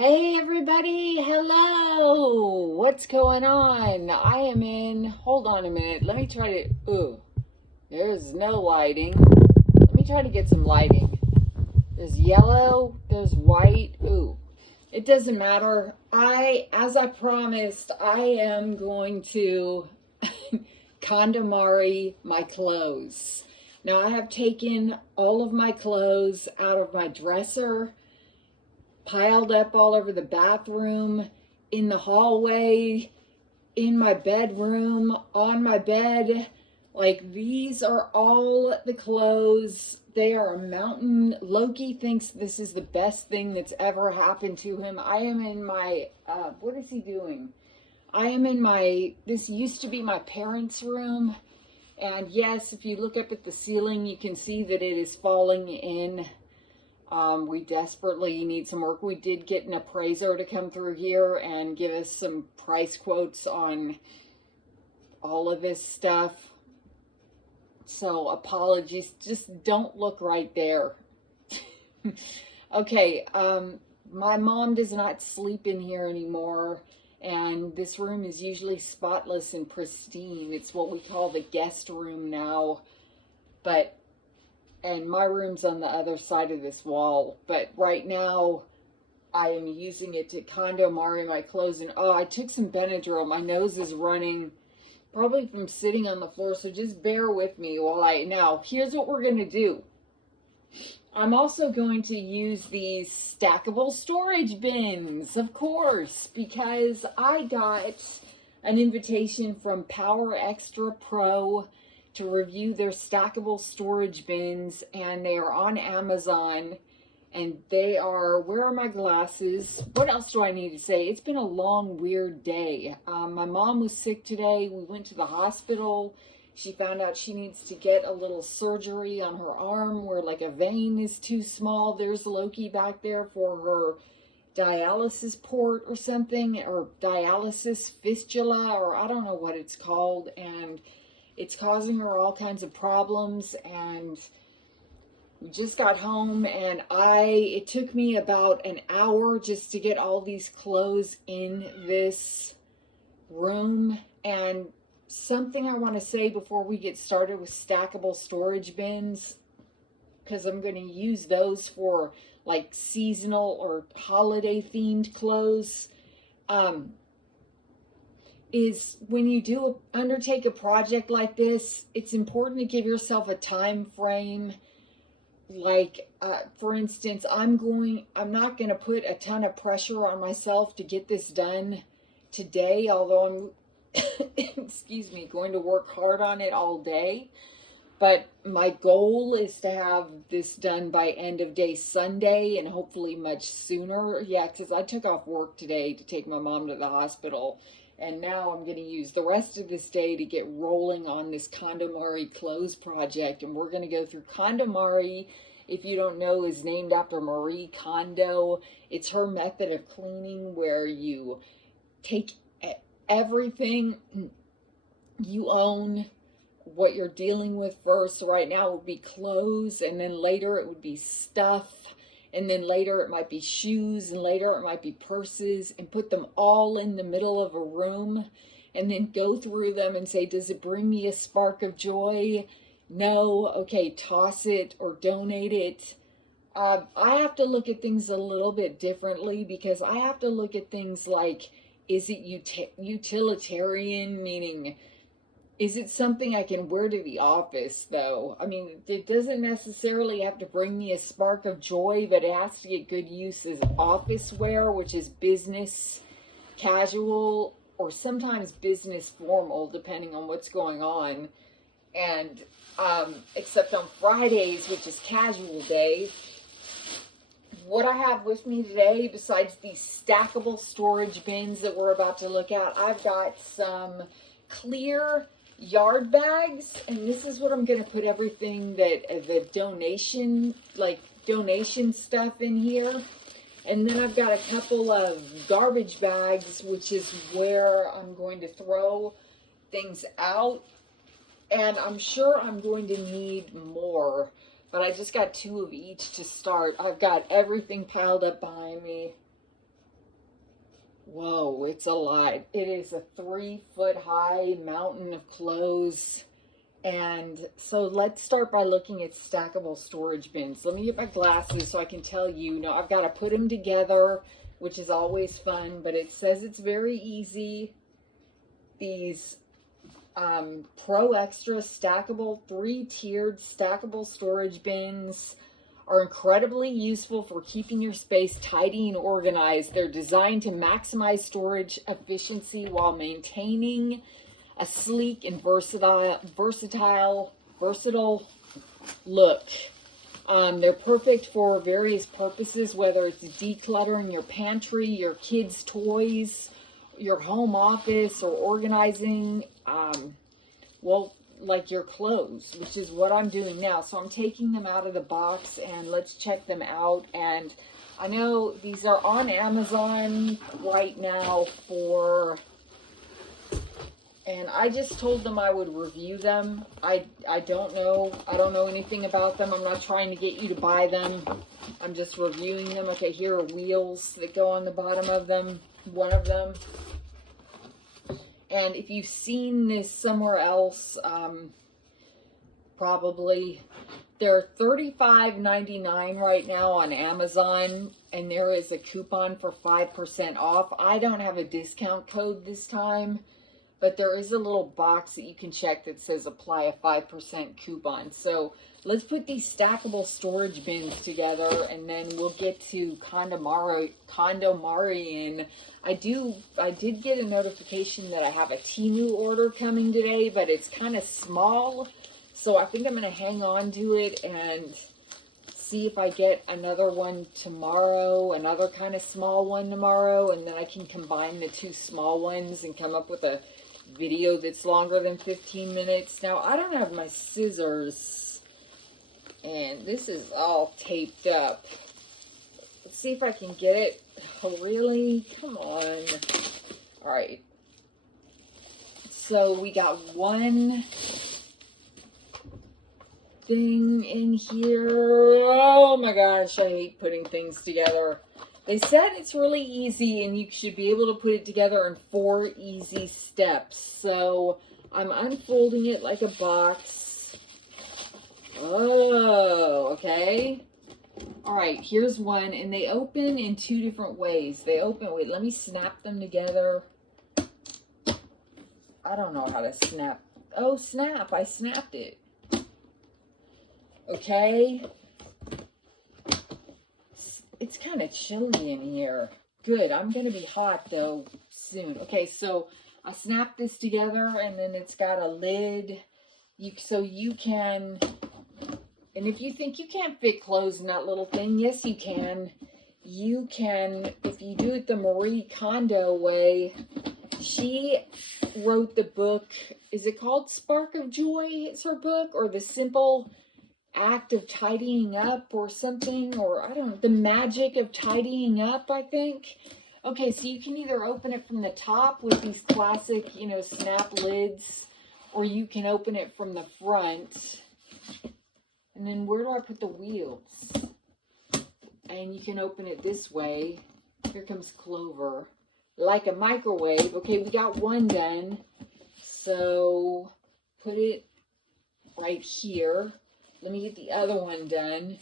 Hey everybody, hello! What's going on? I am in, hold on a minute, let me try to, there's no lighting. Let me try to get some lighting. There's yellow, there's white, it doesn't matter. As I promised, I am going to KonMari my clothes. Now I have taken all of my clothes out of my dresser, piled up all over the bathroom, in the hallway, in my bedroom, on my bed. Like, these are all the clothes. They are a mountain. Loki thinks this is the best thing that's ever happened to him. I am in my, what is he doing? I am in my, this used to be my parents' room. And yes, if you look up at the ceiling, you can see that it is falling in. We desperately need some work. We did get an appraiser to come through here and give us some price quotes on all of this stuff. So apologies, just don't look right there. Okay, my mom does not sleep in here anymore, and this room is usually spotless and pristine. It's what we call the guest room now, and my room's on the other side of this wall, but right now I am using it to KonMari my clothes. And I took some Benadryl. My nose is running, probably from sitting on the floor, so just bear with me while now here's what we're going to do. I'm also going to use these stackable storage bins, of course, because I got an invitation from PowerExtra Pro to review their stackable storage bins, and they are on Amazon, and they are, where are my glasses? What else do I need to say? It's been a long, weird day. My mom was sick today. We went to the hospital. She found out she needs to get a little surgery on her arm where like a vein is too small. There's Loki back there for her dialysis port or something, or dialysis fistula, or I don't know what it's called, and it's causing her all kinds of problems. And we just got home, and it took me about an hour just to get all these clothes in this room. And something I want to say before we get started with stackable storage bins, because I'm going to use those for like seasonal or holiday themed clothes, is when you undertake a project like this, it's important to give yourself a time frame. Like, for instance, I'm not going to put a ton of pressure on myself to get this done today, although I'm, excuse me, going to work hard on it all day. But my goal is to have this done by end of day Sunday, and hopefully much sooner. Yeah, because I took off work today to take my mom to the hospital. And now I'm going to use the rest of this day to get rolling on this KonMari clothes project. And we're going to go through KonMari, if you don't know, is named after Marie Kondo. It's her method of cleaning where you take everything you own, what you're dealing with first. So right now it would be clothes, and then later it would be stuff, and then later it might be shoes, and later it might be purses, and put them all in the middle of a room, and then go through them and say, does it bring me a spark of joy? No. Okay, toss it or donate it. I have to look at things a little bit differently, because I have to look at things like, is it utilitarian, meaning, is it something I can wear to the office, though? I mean, it doesn't necessarily have to bring me a spark of joy, but it has to get good use as office wear, which is business casual, or sometimes business formal, depending on what's going on. And except on Fridays, which is casual day. What I have with me today, besides these stackable storage bins that we're about to look at, I've got some clear yard bags, and this is what I'm going to put everything that the donation stuff in here. And then I've got a couple of garbage bags, which is where I'm going to throw things out. And I'm sure I'm going to need more, but I just got 2 of each to start. I've got everything piled up behind me. it's a lot. It is a 3-foot high mountain of clothes. And so let's start by looking at stackable storage bins. Let me get my glasses so I can tell you. Now I've got to put them together, which is always fun, but it says it's very easy. These PowerExtra stackable 3-tiered stackable storage bins are incredibly useful for keeping your space tidy and organized. They're designed to maximize storage efficiency while maintaining a sleek and versatile look. They're perfect for various purposes, whether it's decluttering your pantry, your kids' toys, your home office, or organizing, well, like your clothes, which is what I'm doing now. So I'm taking them out of the box and let's check them out. And I know these are on Amazon right now and I just told them I would review them. I don't know anything about them. I'm not trying to get you to buy them. I'm just reviewing them. Okay, here are wheels that go on the bottom of them, one of them. And if you've seen this somewhere else, probably, they're $35.99 right now on Amazon, and there is a coupon for 5% off. I don't have a discount code this time, but there is a little box that you can check that says apply a 5% coupon. So let's put these stackable storage bins together, and then we'll get to KonMari in. I did get a notification that I have a Temu order coming today, but it's kind of small. So I think I'm going to hang on to it and see if I get another one tomorrow, another kind of small one tomorrow, and then I can combine the 2 small ones and come up with a video that's longer than 15 minutes. Now, I don't have my scissors, and this is all taped up. Let's see if I can get it. Oh, really? Come on. All right. So we got one thing in here. Oh my gosh, I hate putting things together. They said it's really easy and you should be able to put it together in 4 easy steps. So I'm unfolding it like a box. Oh, okay. All right, here's one, and they open in 2 different ways. They open, wait, let me snap them together. I don't know how to snap. Oh, snap, I snapped it. Okay. It's kind of chilly in here. Good, I'm going to be hot, though, soon. Okay, so I snapped this together, and then it's got a lid. So you can... And if you think you can't fit clothes in that little thing, yes, you can. You can, if you do it the Marie Kondo way. She wrote the book, is it called Spark of Joy? It's her book, or The Simple Act of Tidying Up, or something, or I don't know, The Magic of Tidying Up, I think. Okay, so you can either open it from the top with these classic, you know, snap lids, or you can open it from the front. And then where do I put the wheels? And you can open it this way. Here comes Clover. Like a microwave. Okay, we got one done. So put it right here. Let me get the other one done.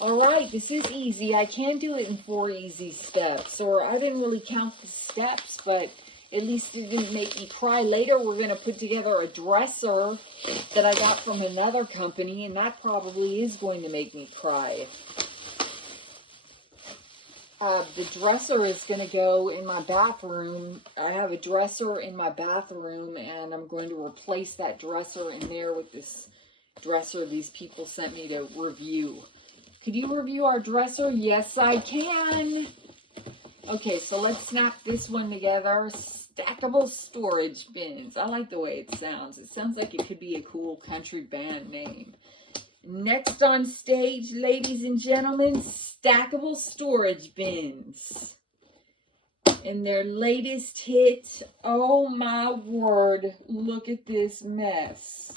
All right, this is easy. I can do it in 4 easy steps. Or I didn't really count the steps, but at least it didn't make me cry. Later, we're going to put together a dresser that I got from another company, and that probably is going to make me cry. The dresser is going to go in my bathroom. I have a dresser in my bathroom, and I'm going to replace that dresser in there with this dresser these people sent me to review. Could you review our dresser? Yes, I can. Okay, so let's snap this one together. Stackable storage bins. I like the way it sounds. It sounds like it could be a cool country band name. Next on stage, ladies and gentlemen, stackable storage bins. And their latest hit. Oh my word. Look at this mess.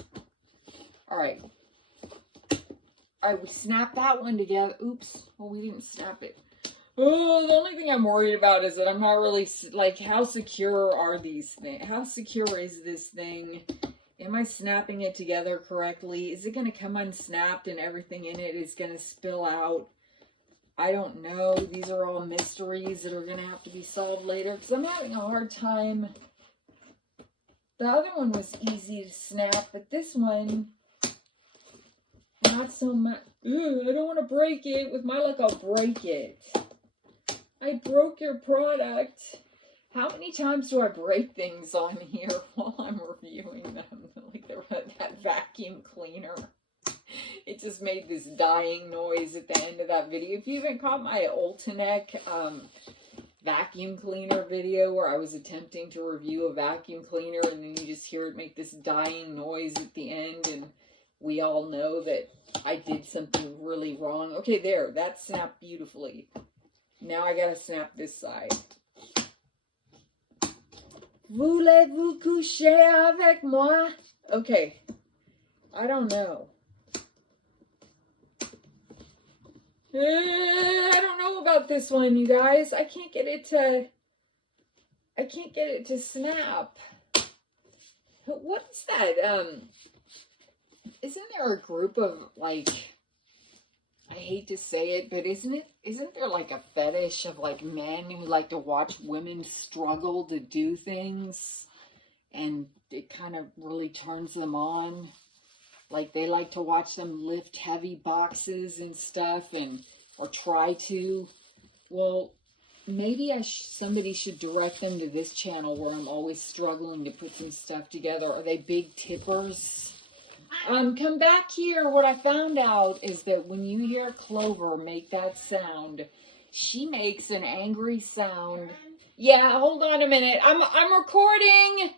All right. All right, we snapped that one together. Oops. Well, we didn't snap it. Oh, the only thing I'm worried about is that I'm not really, like, how secure are these things? How secure is this thing? Am I snapping it together correctly? Is it going to come unsnapped and everything in it is going to spill out? I don't know. These are all mysteries that are going to have to be solved later because I'm having a hard time. The other one was easy to snap, but this one, not so much. Ugh, I don't want to break it. With my luck, I'll break it. I broke your product. How many times do I break things on here while I'm reviewing them? Like that vacuum cleaner. It just made this dying noise at the end of that video. If you haven't caught my Ultineck vacuum cleaner video where I was attempting to review a vacuum cleaner and then you just hear it make this dying noise at the end and we all know that I did something really wrong. Okay, there. That snapped beautifully. Now I gotta snap this side. Voulez-vous coucher avec moi? Okay. I don't know. I don't know about this one, you guys. I can't get it to snap. What is that? Isn't there a group of, like, I hate to say it, but isn't there like a fetish of like men who like to watch women struggle to do things and it kind of really turns them on? Like they like to watch them lift heavy boxes and stuff or try to. Well, maybe somebody should direct them to this channel where I'm always struggling to put some stuff together. Are they big tippers? Come back here. What I found out is that when you hear Clover make that sound, she makes an angry sound. Yeah, hold on a minute. I'm recording.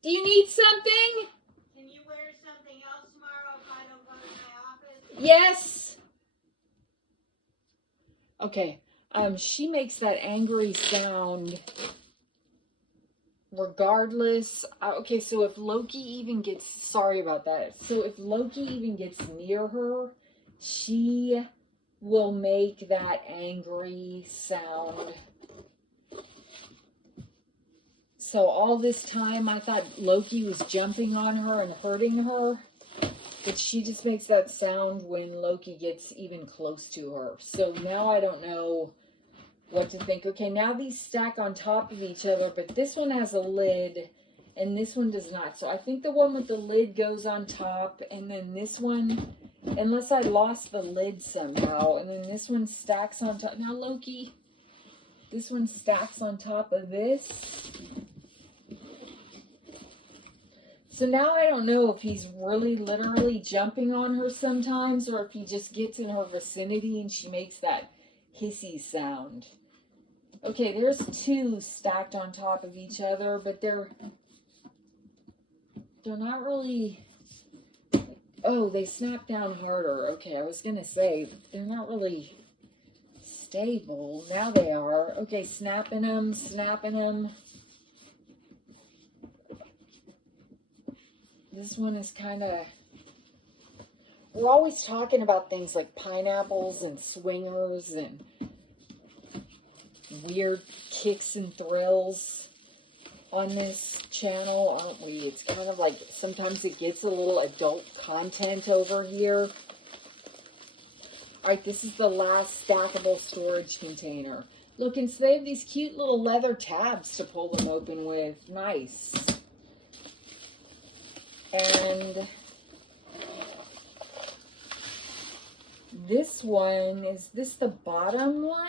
Do you need something? Can you wear something else tomorrow if I don't go to my office? Yes. Okay. She makes that angry sound regardless. Okay, so if Loki even gets, sorry about that. So if Loki even gets near her, she will make that angry sound. So all this time I thought Loki was jumping on her and hurting her, but she just makes that sound when Loki gets even close to her. So now I don't know what to think. Okay, now these stack on top of each other, but this one has a lid and this one does not. So I think the one with the lid goes on top, and then this one, unless I lost the lid somehow, and then this one stacks on top. Now Loki, this one stacks on top of this. So now I don't know if he's really literally jumping on her sometimes or if he just gets in her vicinity and she makes that hissy sound. Okay, there's two stacked on top of each other, but they're not really, oh, they snap down harder. Okay, I was going to say, they're not really stable. Now they are. Okay, snapping them, snapping them. This one is kind of, we're always talking about things like pineapples and swingers and weird kicks and thrills on this channel, aren't we? It's kind of like sometimes it gets a little adult content over here. All right, this is the last stackable storage container. Look, and so they have these cute little leather tabs to pull them open with. Nice. And this one, is this the bottom one?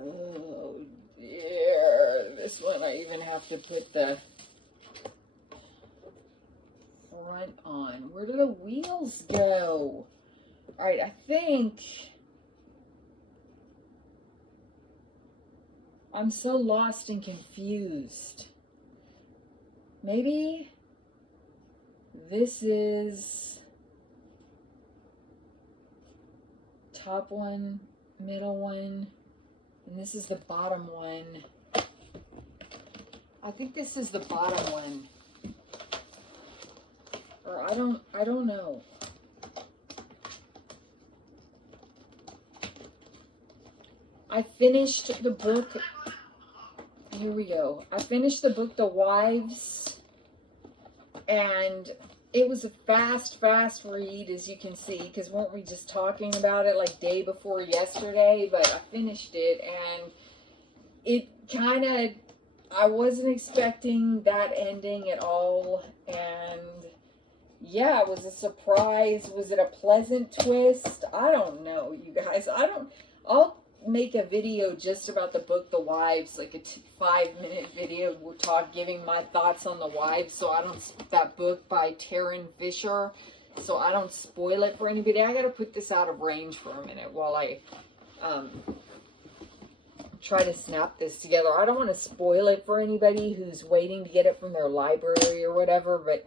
Oh dear, this one I even have to put the front on. Where do the wheels go? All right, I think I'm so lost and confused. Maybe this is top one, middle one, and this is the bottom one. I think this is the bottom one. Or I don't know. I finished the book. Here we go. I finished the book, The Wives, and it was a fast read, as you can see, because weren't we just talking about it like day before yesterday? But I finished it, and it kind of, I wasn't expecting that ending at all, and yeah, it was a surprise. Was it a pleasant twist? I don't know, you guys. I'll make a video just about the book, The Wives, like a 5-minute video. We'll giving my thoughts on The Wives, so I don't, that book by Taryn Fisher, so I don't spoil it for anybody. I gotta put this out of range for a minute while I, try to snap this together. I don't want to spoil it for anybody who's waiting to get it from their library or whatever, but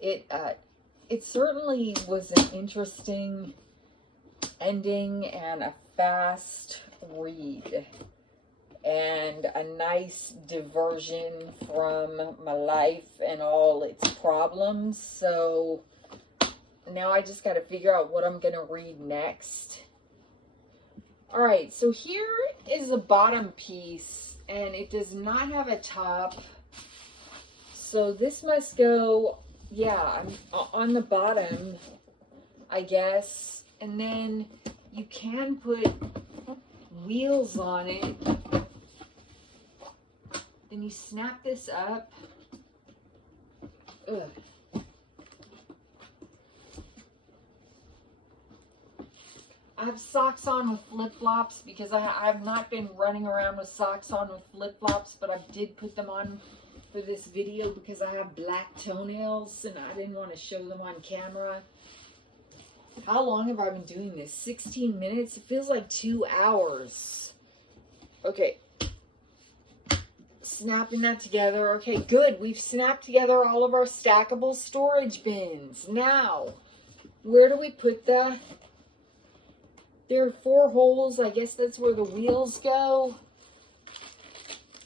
it certainly was an interesting ending and a fast read and a nice diversion from my life and all its problems. So now I just got to figure out what I'm going to read next. All right, so here is the bottom piece, and it does not have a top. So this must go, yeah, on the bottom, I guess. And then you can put wheels on it. Then you snap this up. Ugh. I have socks on with flip-flops because I've not been running around with socks on with flip-flops, but I did put them on for this video because I have black toenails and I didn't want to show them on camera. How long have I been doing this? 16 minutes? It feels like 2 hours. Okay. Snapping that together. Okay, good. We've snapped together all of our stackable storage bins. Now, where do we put the... There are 4 holes. I guess that's where the wheels go.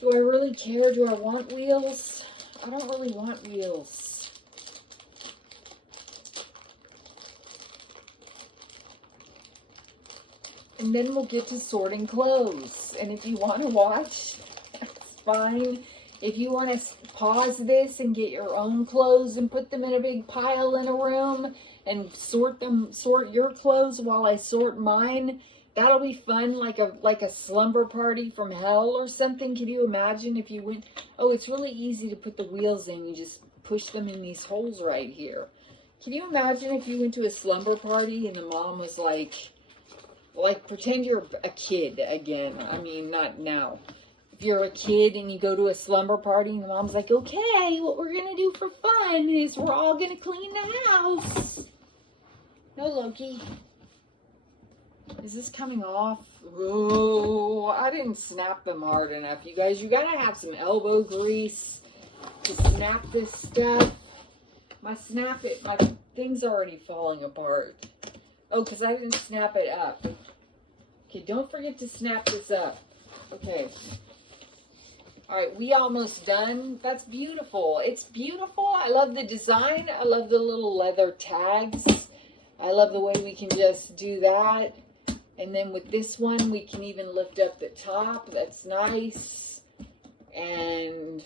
Do I really care? Do I want wheels? I don't really want wheels. And then we'll get to sorting clothes. And if you want to watch, that's fine. If you want to pause this and get your own clothes and put them in a big pile in a room and sort your clothes while I sort mine, that'll be fun, like a slumber party from hell or something. Can you imagine if you went, oh, it's really easy to put the wheels in. You just push them in these holes right here. Can you imagine if you went to a slumber party and the mom was like pretend you're a kid again. I mean, not now. If you're a kid and you go to a slumber party and the mom's like, okay, what we're going to do for fun is we're all going to clean the house. No, Loki. Is this coming off? Oh, I didn't snap them hard enough, you guys. You got to have some elbow grease to snap this stuff. My thing's already falling apart. Oh, because I didn't snap it up. Okay, don't forget to snap this up. Okay. All right, we almost done. That's beautiful. It's beautiful. I love the design. I love the little leather tags. I love the way we can just do that. And then with this one, we can even lift up the top. That's nice. And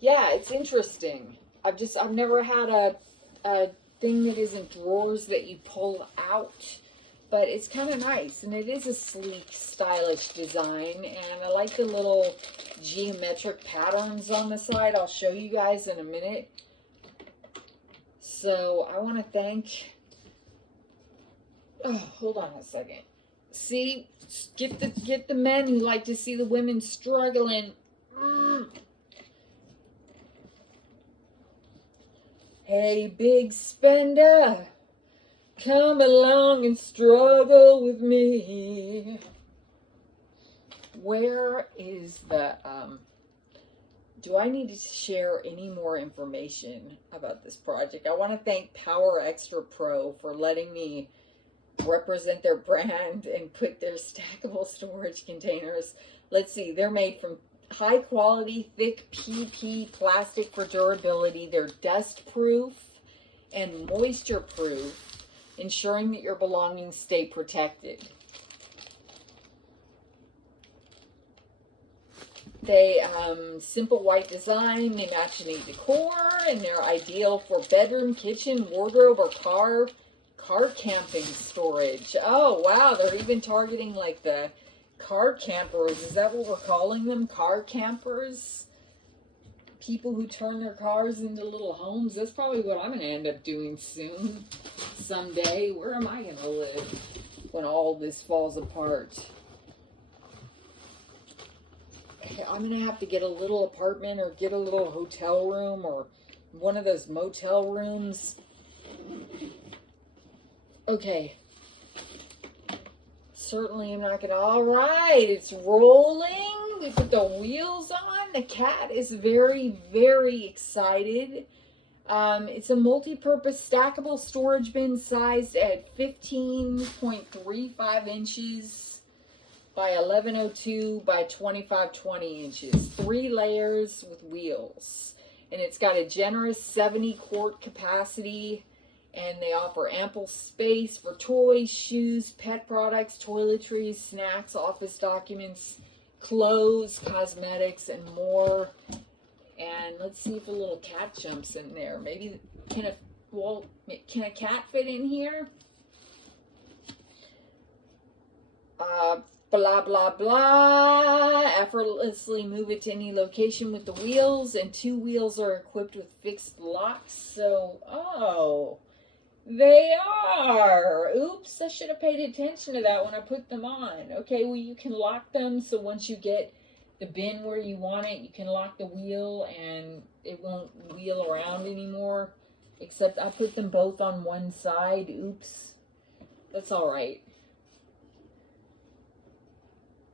yeah, it's interesting. I've never had a thing that isn't drawers that you pull out. But it's kind of nice, and it is a sleek, stylish design, and I like the little geometric patterns on the side. I'll show you guys in a minute. So I want to thank, oh, hold on a second. See, get the men who like to see the women struggling. Hey, big spender. Come along and struggle with me. Where is the, do I need to share any more information about this project? I want to thank PowerExtra Pro for letting me represent their brand and put their stackable storage containers. Let's see, they're made from high quality, thick PP plastic for durability. They're dust proof and moisture proof, ensuring that your belongings stay protected. They, simple white design, they match any decor, and they're ideal for bedroom, kitchen, wardrobe, or car camping storage. Oh, wow, they're even targeting like the car campers. Is that what we're calling them? Car campers? People who turn their cars into little homes. That's probably what I'm going to end up doing soon. Someday. Where am I going to live when all this falls apart? I'm going to have to get a little apartment or get a little hotel room or one of those motel rooms. Okay. Certainly I'm not going to. All right. It's rolling. We put the wheels on. The cat is very, very excited. It's a multi-purpose stackable storage bin sized at 15.35 inches by 1102 by 2520 inches. 3 layers with wheels. And it's got a generous 70 quart capacity. And they offer ample space for toys, shoes, pet products, toiletries, snacks, office documents, clothes, cosmetics, and more. And let's see if a little cat jumps in there. Maybe can a cat fit in here? Blah blah blah. Effortlessly move it to any location with the wheels, and 2 wheels are equipped with fixed locks. So, oh, they are. Oops, I should have paid attention to that when I put them on. Okay, well, you can lock them, so once you get the bin where you want it, you can lock the wheel and it won't wheel around anymore. Except I put them both on one side. Oops. That's all right.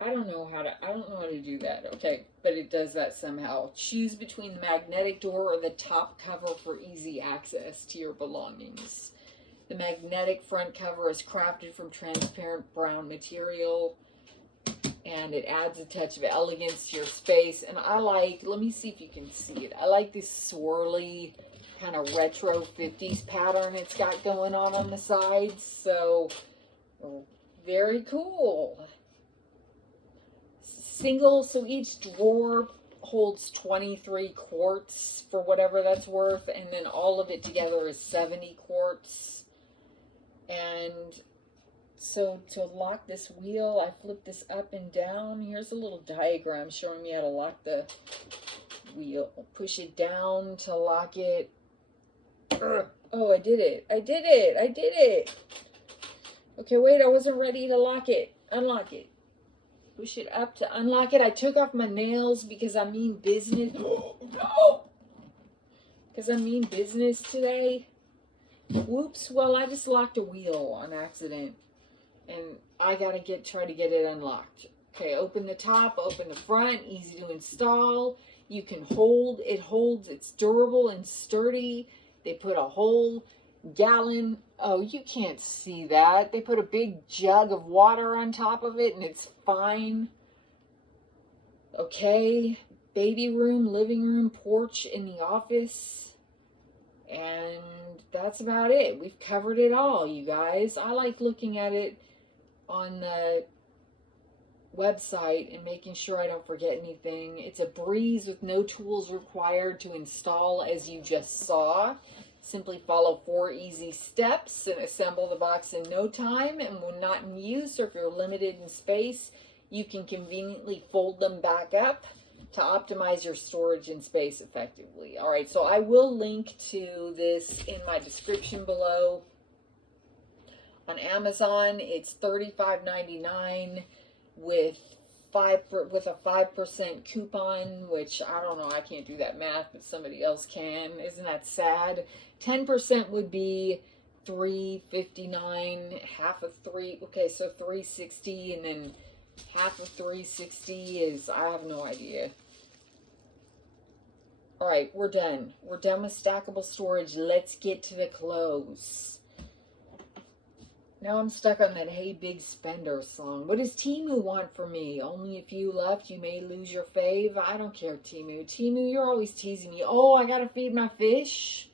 I don't know how to do that. Okay, but it does that somehow. Choose between the magnetic door or the top cover for easy access to your belongings. The magnetic front cover is crafted from transparent brown material, and it adds a touch of elegance to your space. And I like, let me see if you can see it. I like this swirly kind of retro 50s pattern it's got going on the sides. So, very cool. Single, so each drawer holds 23 quarts for whatever that's worth, and then all of it together is 70 quarts. And so to lock this wheel, I flip this up and down. Here's a little diagram showing me how to lock the wheel. Push it down to lock it. Oh, I did it. I did it. I did it. Okay, wait, I wasn't ready to lock it. Unlock it. Push it up to unlock it. I took off my nails because I mean business. No! Because I mean business today. Whoops. Well, I just locked a wheel on accident. And I gotta try to get it unlocked. Okay, open the top, open the front. Easy to install. You can hold. It holds. It's durable and sturdy. They put a whole gallon. Oh, you can't see that. They put a big jug of water on top of it, and it's fine. Okay, baby room, living room, porch in the office, and that's about it. We've covered it all, you guys. I like looking at it on the website and making sure I don't forget anything. It's a breeze with no tools required to install, as you just saw. Simply follow 4 easy steps and assemble the box in no time. And when not in use, or if you're limited in space, you can conveniently fold them back up to optimize your storage and space effectively. All right, so I will link to this in my description below. On Amazon, it's $35.99 with a 5% coupon, which I don't know, I can't do that math, but somebody else can. Isn't that sad? 10% would be $3.59, half of 3. Okay, so $3.60, and then half of $3.60 is, I have no idea. All right, we're done. We're done with stackable storage. Let's get to the close. Now I'm stuck on that Hey Big Spender song. What does Temu want from me? Only a few left. You may lose your fave. I don't care, Temu. Temu, you're always teasing me. Oh, I gotta feed my fish.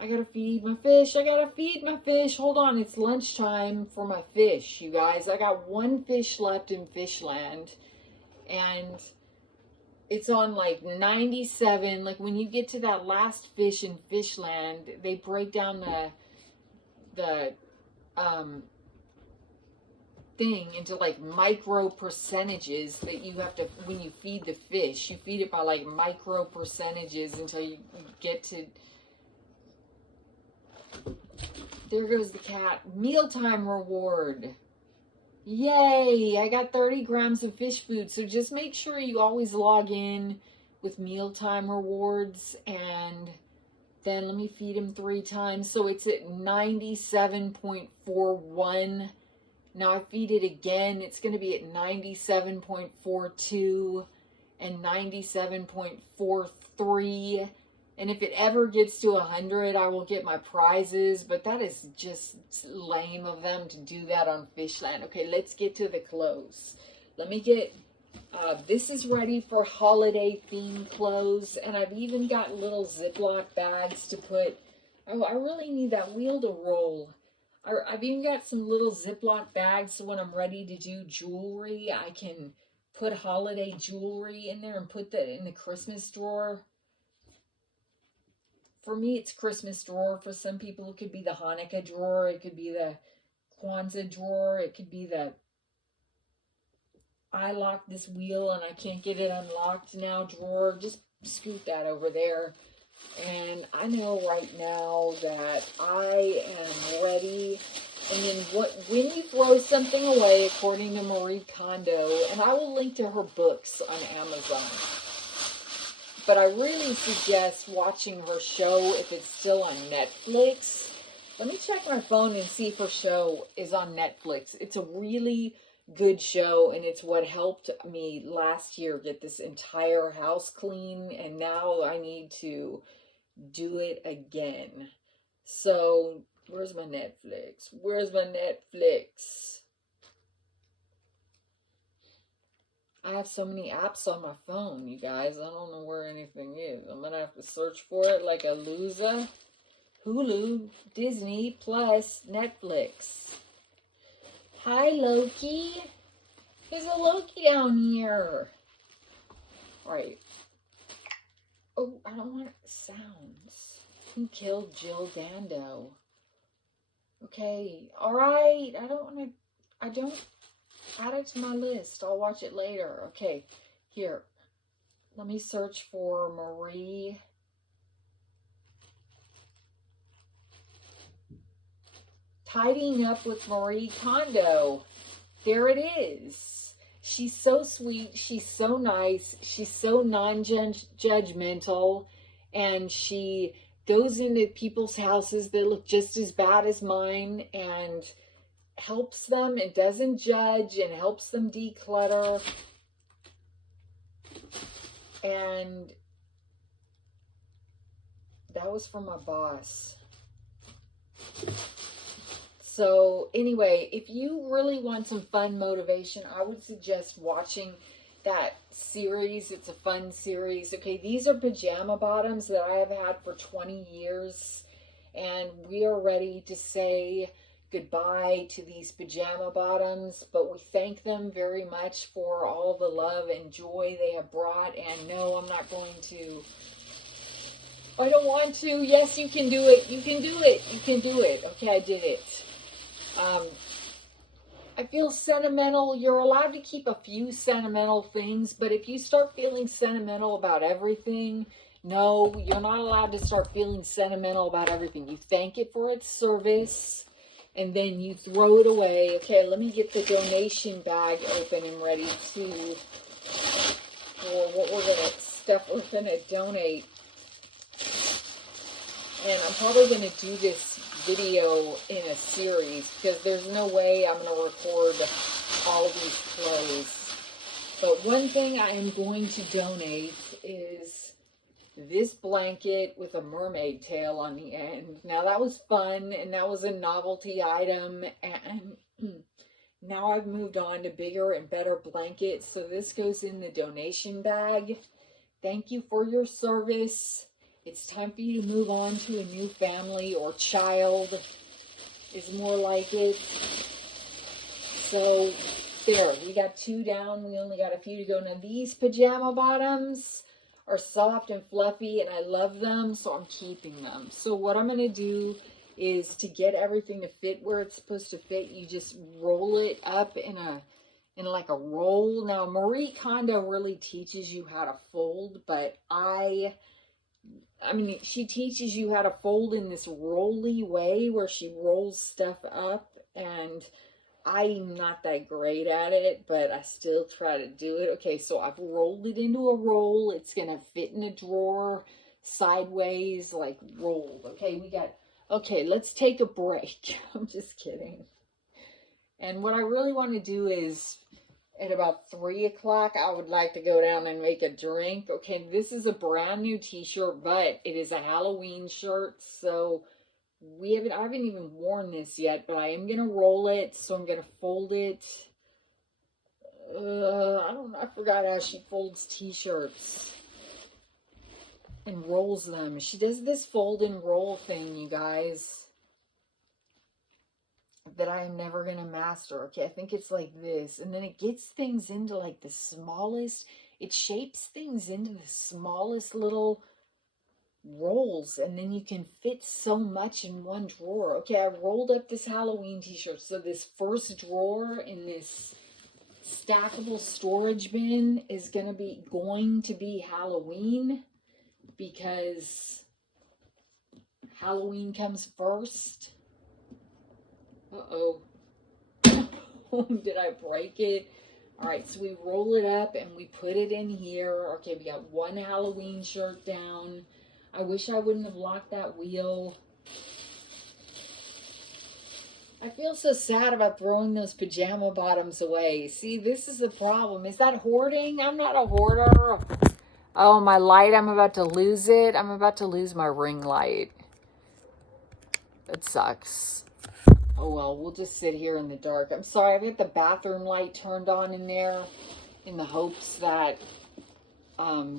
I gotta feed my fish. I gotta feed my fish. Hold on, it's lunchtime for my fish, you guys. I got 1 fish left in Fishland. and it's on like 97. Like when you get to that last fish in Fishland, they break down the thing into like micro percentages that you have to, when you feed the fish, you feed it by like micro percentages until you get to, there goes the cat, mealtime reward. Yay, I got 30 grams of fish food. So just make sure you always log in with mealtime rewards, and then let me feed him 3 times. So it's at 97.41. Now I feed it again, it's going to be at 97.42 and 97.43. And if it ever gets to 100, I will get my prizes. But that is just lame of them to do that on Fishland. Okay, let's get to the clothes. Let me get, this is ready for holiday themed clothes. And I've even got little Ziploc bags to put, oh, I really need that wheel to roll. I've even got some little Ziploc bags so when I'm ready to do jewelry, I can put holiday jewelry in there and put that in the Christmas drawer. For me, it's Christmas drawer. For some people, it could be the Hanukkah drawer. It could be the Kwanzaa drawer. It could be the, I locked this wheel and I can't get it unlocked now drawer. Just scoot that over there. And I know right now that I am ready. And then when you throw something away, according to Marie Kondo, and I will link to her books on Amazon. But I really suggest watching her show if it's still on Netflix. Let me check my phone and see if her show is on Netflix. It's a really good show, and it's what helped me last year get this entire house clean, and now I need to do it again. So, where's my Netflix? Where's my Netflix? I have so many apps on my phone, you guys. I don't know where anything is. I'm going to have to search for it like a loser. Hulu, Disney, Plus, Netflix. Hi, Loki. There's a Loki down here. All right. Oh, I don't want sounds. Who killed Jill Dando? Okay. All right. I don't add it to my list. I'll watch it later. Okay. Here. Let me search for Marie. Tidying Up with Marie Kondo. There it is. She's so sweet. She's so nice. She's so non-judgmental. And she goes into people's houses that look just as bad as mine and helps them and doesn't judge and helps them declutter. And that was from my boss. So anyway, if you really want some fun motivation, I would suggest watching that series. It's a fun series. Okay, these are pajama bottoms that I have had for 20 years. And we are ready to say goodbye to these pajama bottoms. But we thank them very much for all the love and joy they have brought. And no, I'm not going to. I don't want to. Yes, you can do it. You can do it. You can do it. Okay, I did it. I feel sentimental. You're allowed to keep a few sentimental things, but if you start feeling sentimental about everything, no, you're not allowed to start feeling sentimental about everything. You thank it for its service, and then you throw it away. Okay, let me get the donation bag open and ready to, for what stuff we're gonna donate. And I'm probably gonna do this video in a series because there's no way I'm going to record all these clothes. But one thing I am going to donate is this blanket with a mermaid tail on the end. Now that was fun and that was a novelty item, and now I've moved on to bigger and better blankets. So this goes in the donation bag. Thank you for your service. It's time for you to move on to a new family, or child is more like it. So there. We got 2 down. We only got a few to go. Now these pajama bottoms are soft and fluffy and I love them, so I'm keeping them. So what I'm going to do is, to get everything to fit where it's supposed to fit, you just roll it up in like a roll. Now Marie Kondo really teaches you how to fold, but I mean, she teaches you how to fold in this rolly way where she rolls stuff up, and I'm not that great at it, but I still try to do it. Okay, so I've rolled it into a roll. It's going to fit in a drawer sideways, like rolled. Okay, let's take a break. I'm just kidding. And what I really want to do is, at about 3 o'clock, I would like to go down and make a drink. Okay, this is a brand new t-shirt, but it is a Halloween shirt, so I haven't even worn this yet, but I am going to roll it, so I'm going to fold it. I forgot how she folds t-shirts and rolls them. She does this fold and roll thing, you guys, that I am never going to master. Okay, I think it's like this, and then it gets things into like the smallest, it shapes things into the smallest little rolls, and then you can fit so much in one drawer. Okay, I rolled up this Halloween t-shirt. So this first drawer in this stackable storage bin is going to be Halloween, because Halloween comes first. Uh-oh. Did I break it? All right, so we roll it up and we put it in here. Okay, we got 1 Halloween shirt down. I wish I wouldn't have locked that wheel. I feel so sad about throwing those pajama bottoms away. See, this is the problem. Is that hoarding? I'm not a hoarder. Oh, my light, I'm about to lose it. I'm about to lose my ring light. It sucks. Oh, well, we'll just sit here in the dark. I'm sorry, I've got the bathroom light turned on in there in the hopes that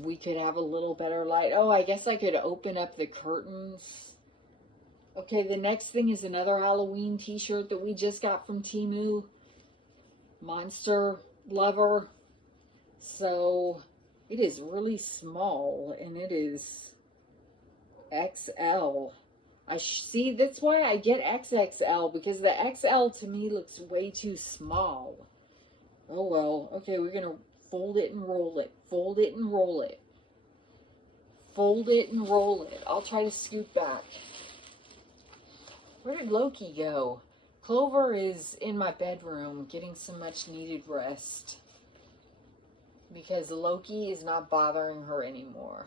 we could have a little better light. Oh, I guess I could open up the curtains. Okay, the next thing is another Halloween t-shirt that we just got from Temu. Monster Lover. So it is really small, and it is XL. See, that's why I get XXL, because the XL to me looks way too small. Oh well. Okay, we're gonna fold it and roll it. Fold it and roll it. Fold it and roll it. I'll try to scoot back. Where did Loki go? Clover is in my bedroom getting some much needed rest, because Loki is not bothering her anymore.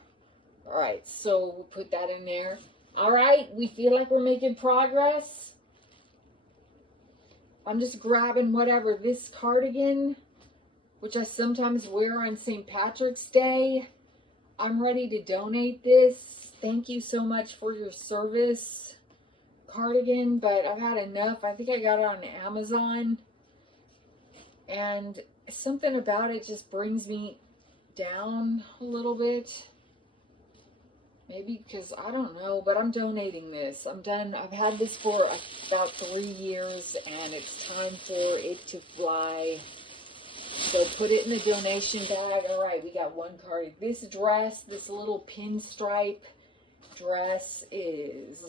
All right, so we'll put that in there. All right, we feel like we're making progress. I'm just grabbing whatever, this cardigan, which I sometimes wear on St. Patrick's Day. I'm ready to donate this. Thank you so much for your service, cardigan, but I've had enough. I think I got it on Amazon, and something about it just brings me down a little bit. Maybe because, I don't know, but I'm donating this. I'm done. I've had this for about 3 years, and it's time for it to fly. So put it in the donation bag. All right, we got 1 card. This dress, this little pinstripe dress is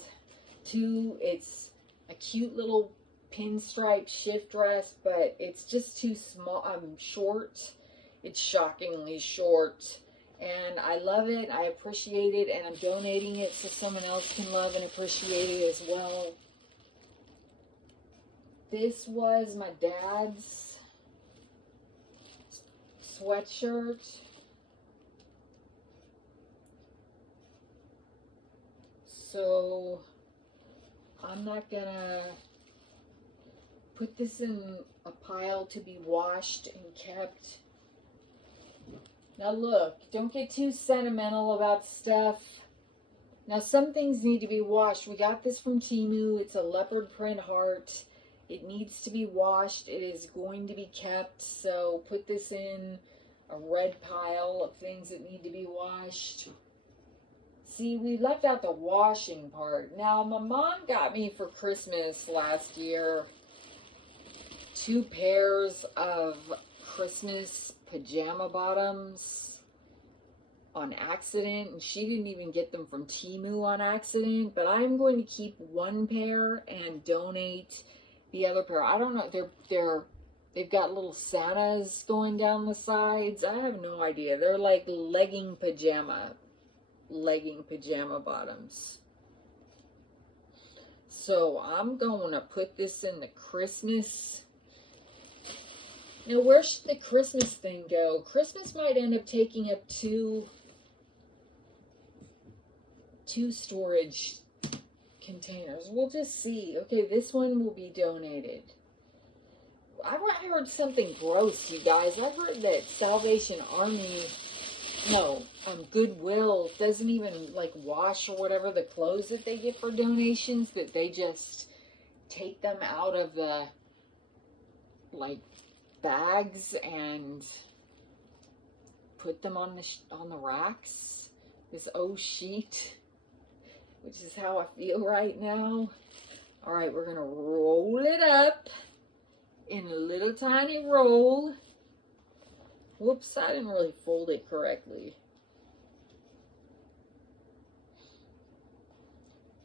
it's a cute little pinstripe shift dress, but it's just too small. Short. It's shockingly short. And I love it, I appreciate it, and I'm donating it so someone else can love and appreciate it as well. This was my dad's sweatshirt. So I'm not gonna put this in a pile to be washed and kept. Now look, don't get too sentimental about stuff. Now some things need to be washed. We got this from Temu. It's a leopard print heart. It needs to be washed. It is going to be kept. So put this in a red pile of things that need to be washed. See, we left out the washing part. Now my mom got me for Christmas last year 2 pairs of Christmas pajama bottoms on accident, and she didn't even get them from Temu on accident, but I'm going to keep 1 pair and donate the other pair. I don't know, they've got little Santas going down the sides. I have no idea. They're like legging pajama bottoms. So I'm going to put this in the Christmas. Now, where should the Christmas thing go? Christmas might end up taking up two storage containers. We'll just see. Okay, this one will be donated. I heard something gross, you guys. I heard that Salvation Army, no, Goodwill doesn't even like wash or whatever the clothes that they get for donations, that they just take them out of the like bags and put them on the racks. This sheet, which is how I feel right now. All right, we're gonna roll it up in a little tiny roll. Whoops, I didn't really fold it correctly.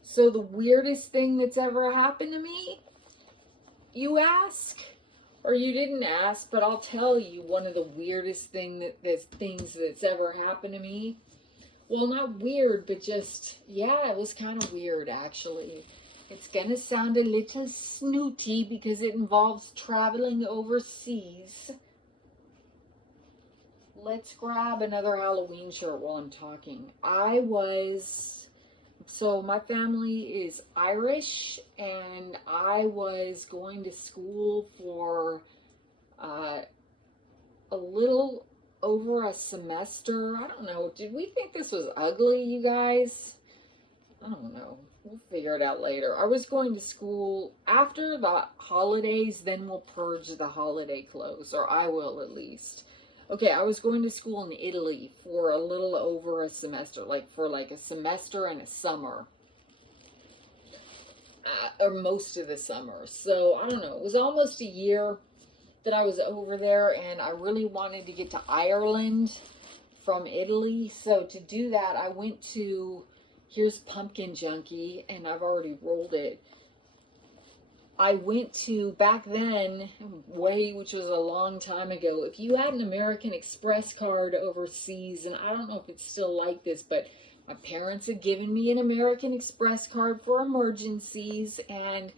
So the weirdest thing that's ever happened to me, you ask? Or you didn't ask, but I'll tell you one of the weirdest things that's ever happened to me. Well, not weird, but just, yeah, it was kind of weird, actually. It's going to sound a little snooty because it involves traveling overseas. Let's grab another Halloween shirt while I'm talking. So my family is Irish, and I was going to school for a little over a semester. I don't know. Did we think this was ugly, you guys? I don't know. We'll figure it out later. I was going to school after the holidays, then we'll purge the holiday clothes, or I will at least. Okay, I was going to school in Italy for a little over a semester, for a semester and a summer. Or most of the summer. So, I don't know. It was almost a year that I was over there, and I really wanted to get to Ireland from Italy. So, to do that, I went to, here's Pumpkin Junkie, and I've already rolled it. I went to, back then, which was a long time ago, if you had an American Express card overseas, and I don't know if it's still like this, but my parents had given me an American Express card for emergencies, and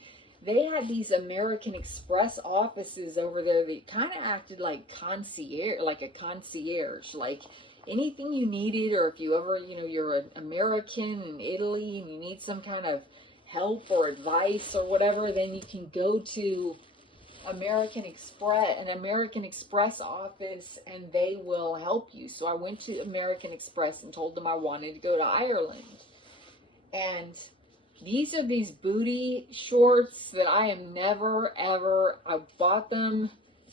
they had these American Express offices over there that kind of acted like a concierge, like anything you needed, or if you ever, you're an American in Italy and you need some kind of help or advice or whatever, then you can go to an American Express office and they will help you. So I went to American Express and told them I wanted to go to Ireland. And these are these booty shorts that I am never ever, I bought them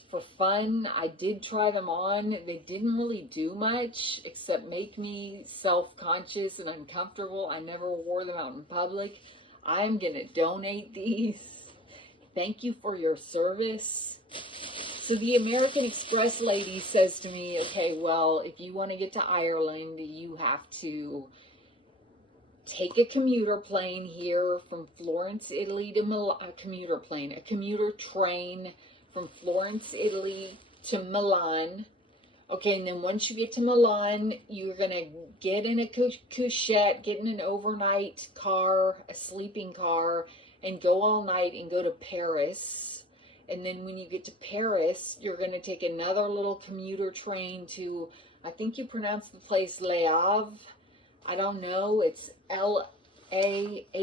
for fun. I did try them on. They didn't really do much except make me self-conscious and uncomfortable. I never wore them out in public. I'm going to donate these. Thank you for your service. So the American Express lady says to me, okay, well, if you want to get to Ireland, you have to take a commuter plane here from Florence, Italy to Milan, a commuter train from Florence, Italy to Milan. Okay, and then once you get to Milan, you're going to get in a couchette, get in an overnight car, a sleeping car, and go all night and go to Paris. And then when you get to Paris, you're going to take another little commuter train to, I think you pronounce the place Le Havre. I don't know. It's Lahavre.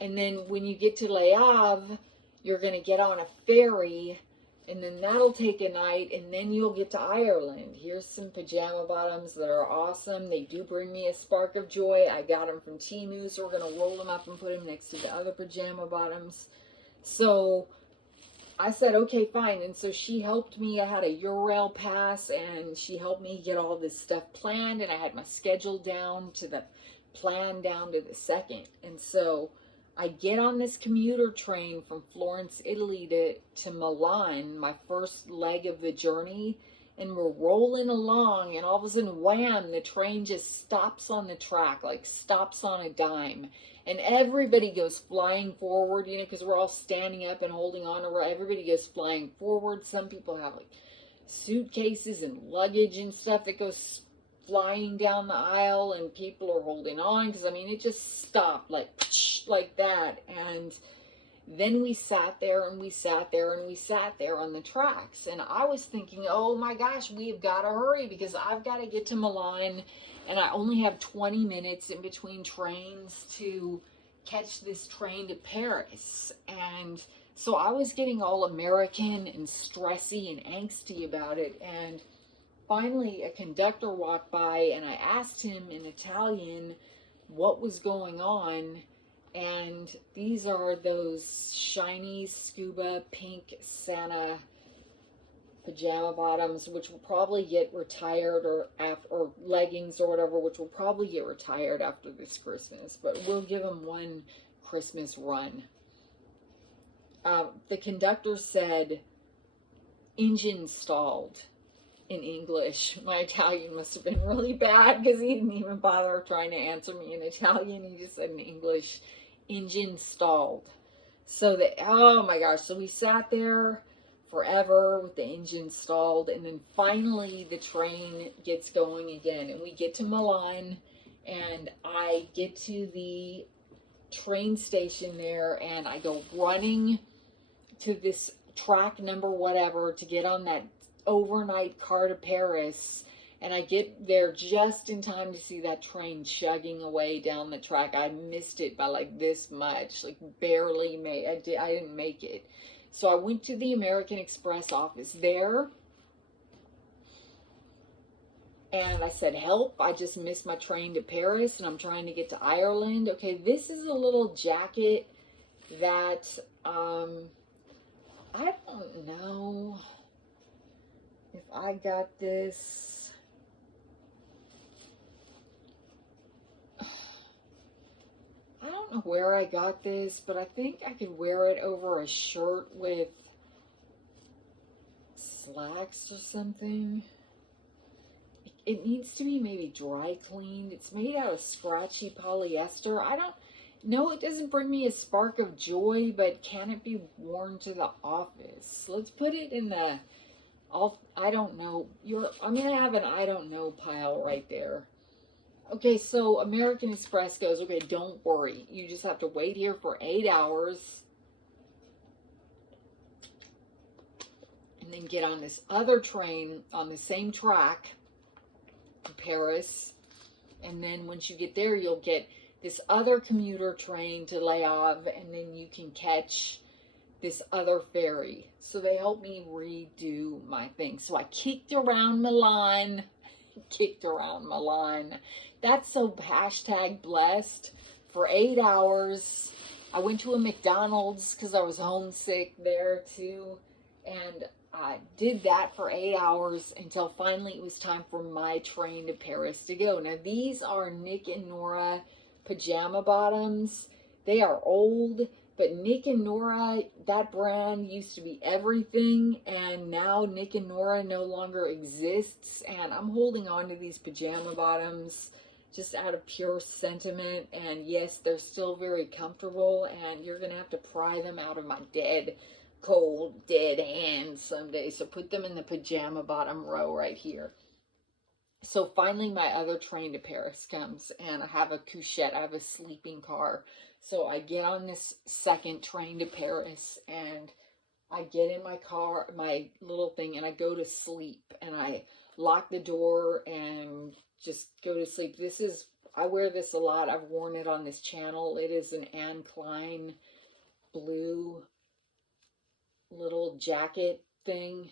And then when you get to Le Havre, you're going to get on a ferry, and then that'll take a night, and then you'll get to Ireland. Here's some pajama bottoms that are awesome. They do bring me a spark of joy. I got them from Temu, so we're going to roll them up and put them next to the other pajama bottoms. So I said, okay, fine. And so she helped me. I had a Eurail pass, and she helped me get all this stuff planned, and I had my schedule down to the plan down to the second. And so I get on this commuter train from Florence, Italy to Milan, my first leg of the journey, and we're rolling along, and all of a sudden, wham, the train just stops on the track, like stops on a dime. And everybody goes flying forward, you know, because we're all standing up and holding on to, everybody goes flying forward. Some people have like suitcases and luggage and stuff that goes flying down the aisle, and people are holding on because, I mean, it just stopped like that. And then we sat there and we sat there and we sat there on the tracks, and I was thinking, oh my gosh, we've got to hurry because I've got to get to Milan, and I only have 20 minutes in between trains to catch this train to Paris. And so I was getting all American and stressy and angsty about it. And finally, a conductor walked by, and I asked him in Italian what was going on. And these are those shiny scuba pink Santa pajama bottoms, which will probably get retired, or leggings or whatever, which will probably get retired after this Christmas, but we'll give them one Christmas run. The conductor said, engine stalled, in English. My Italian must have been really bad because he didn't even bother trying to answer me in Italian. He just said in English, engine stalled. So oh my gosh, so we sat there forever with the engine stalled, and then finally the train gets going again, and we get to Milan, and I get to the train station there, and I go running to this track number whatever to get on that overnight car to Paris. And I get there just in time to see that train chugging away down the track. I missed it by like this much, like barely made. I didn't make it. So I went to the American Express office there, and I said, help, I just missed my train to Paris, and I'm trying to get to Ireland. Okay, this is a little jacket that, I don't know if I got this. I don't know where I got this, but I think I could wear it over a shirt with slacks or something. It needs to be maybe dry cleaned. It's made out of scratchy polyester. I don't know, it doesn't bring me a spark of joy, but can it be worn to the office? Let's put it in the, I don't know. I'm going to have an I don't know pile right there. Okay, so American Express goes, okay, don't worry. You just have to wait here for 8 hours. And then get on this other train on the same track to Paris. And then once you get there, you'll get this other commuter train to Le Havre, and then you can catch this other ferry. So they helped me redo my thing. So I kicked around Milan. That's so hashtag blessed. For 8 hours. I went to a McDonald's because I was homesick there too. And I did that for 8 hours until finally it was time for my train to Paris to go. Now these are Nick and Nora pajama bottoms. They are old, but Nick and Nora, that brand used to be everything, and now Nick and Nora no longer exists, and I'm holding on to these pajama bottoms just out of pure sentiment. And yes, they're still very comfortable, and you're gonna have to pry them out of my cold dead hands someday. So put them in the pajama bottom row right here. So finally my other train to Paris comes, and I have a couchette, I have a sleeping car. So I get on this second train to Paris, and I get in my car, my little thing, and I go to sleep, and I lock the door and just go to sleep. I wear this a lot. I've worn it on this channel. It is an Anne Klein blue little jacket thing.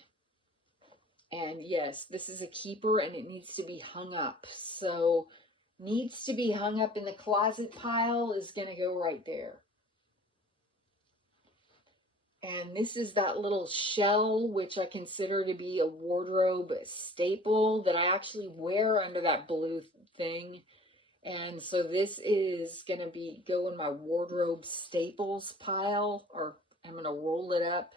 And yes, this is a keeper, and it needs to be hung up. So needs to be hung up in the closet pile is going to go right there. And this is that little shell, which I consider to be a wardrobe staple that I actually wear under that blue thing. And so this is going to go in my wardrobe staples pile, or I'm going to roll it up.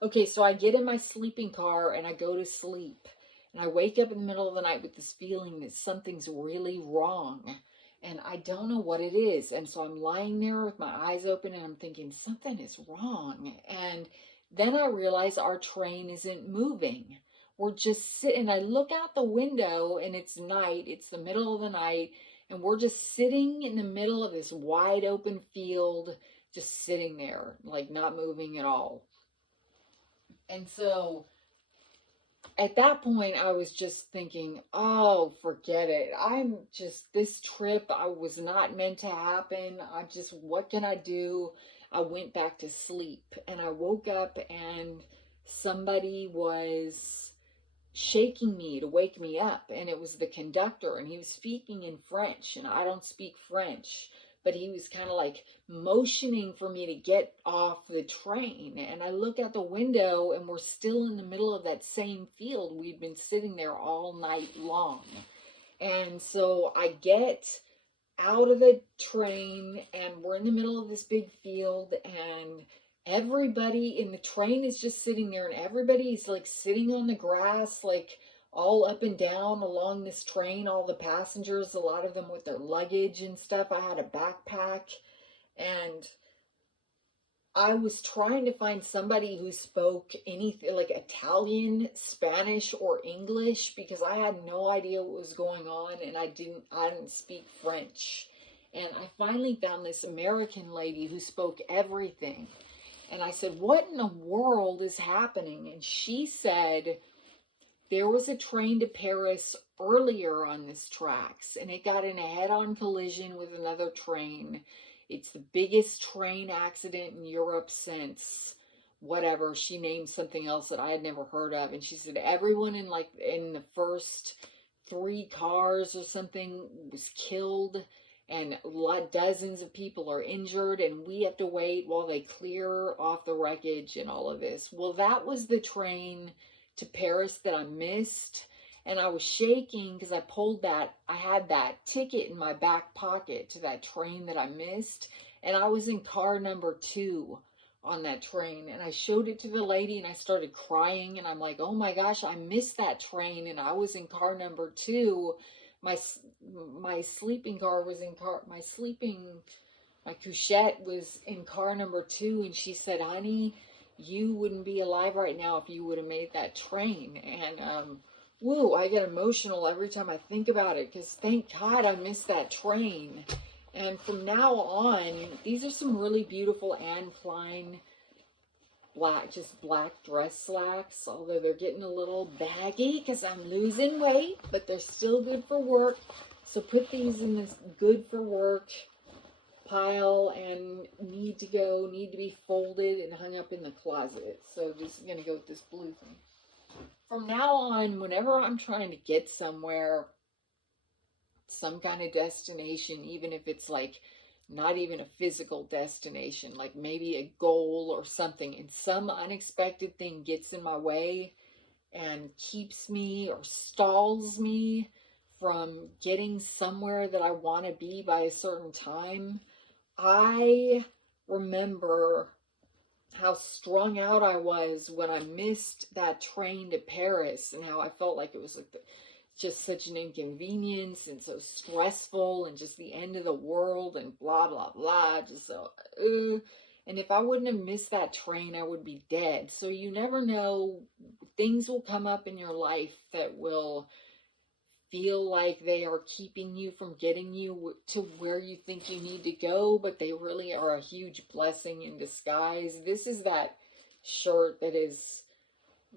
Okay, so I get in my sleeping car and I go to sleep. And I wake up in the middle of the night with this feeling that something's really wrong. And I don't know what it is. And so I'm lying there with my eyes open and I'm thinking, something is wrong. And then I realize our train isn't moving. We're just sitting. I look out the window and it's night. It's the middle of the night. And we're just sitting in the middle of this wide open field, just sitting there, like not moving at all. And so at that point, I was just thinking, oh, forget it. This trip, I was not meant to happen. What can I do? I went back to sleep and I woke up and somebody was shaking me to wake me up, and it was the conductor, and he was speaking in French, and I don't speak French, but he was kind of like motioning for me to get off the train. And I look out the window and we're still in the middle of that same field. We'd been sitting there all night long. And so I get out of the train and we're in the middle of this big field, and everybody in the train is just sitting there, and everybody's like sitting on the grass, like all up and down along this train, all the passengers, a lot of them with their luggage and stuff. I had a backpack, and I was trying to find somebody who spoke anything like Italian, Spanish, or English, because I had no idea what was going on, and I didn't speak French. And I finally found this American lady who spoke everything. And I said, "What in the world is happening?" And she said, there was a train to Paris earlier on this tracks, and it got in a head-on collision with another train. It's the biggest train accident in Europe since whatever. She named something else that I had never heard of. And she said everyone in the first 3 cars or something was killed, and dozens of people are injured, and we have to wait while they clear off the wreckage and all of this. Well, that was the train to Paris that I missed. And I was shaking because I had that ticket in my back pocket to that train that I missed. And I was in car number 2 on that train. And I showed it to the lady and I started crying. And I'm like, oh my gosh, I missed that train. And I was in car number 2. My sleeping car was in car, my couchette was in car number 2. And she said, honey, you wouldn't be alive right now if you would have made that train. And, woo, I get emotional every time I think about it, because thank God I missed that train. And from now on, these are some really beautiful Anne Klein black dress slacks, although they're getting a little baggy because I'm losing weight, but they're still good for work. So put these in this good for work pile and need to be folded and hung up in the closet. So this is going to go with this blue thing. From now on, whenever I'm trying to get somewhere, some kind of destination, even if it's like not even a physical destination, like maybe a goal or something, and some unexpected thing gets in my way and keeps me or stalls me from getting somewhere that I want to be by a certain time, I remember how strung out I was when I missed that train to Paris, and how I felt like it was like just such an inconvenience and so stressful and just the end of the world and blah, blah, blah. Just so, and if I wouldn't have missed that train, I would be dead. So you never know. Things will come up in your life that will feel like they are keeping you from getting you to where you think you need to go, but they really are a huge blessing in disguise. This is that shirt that is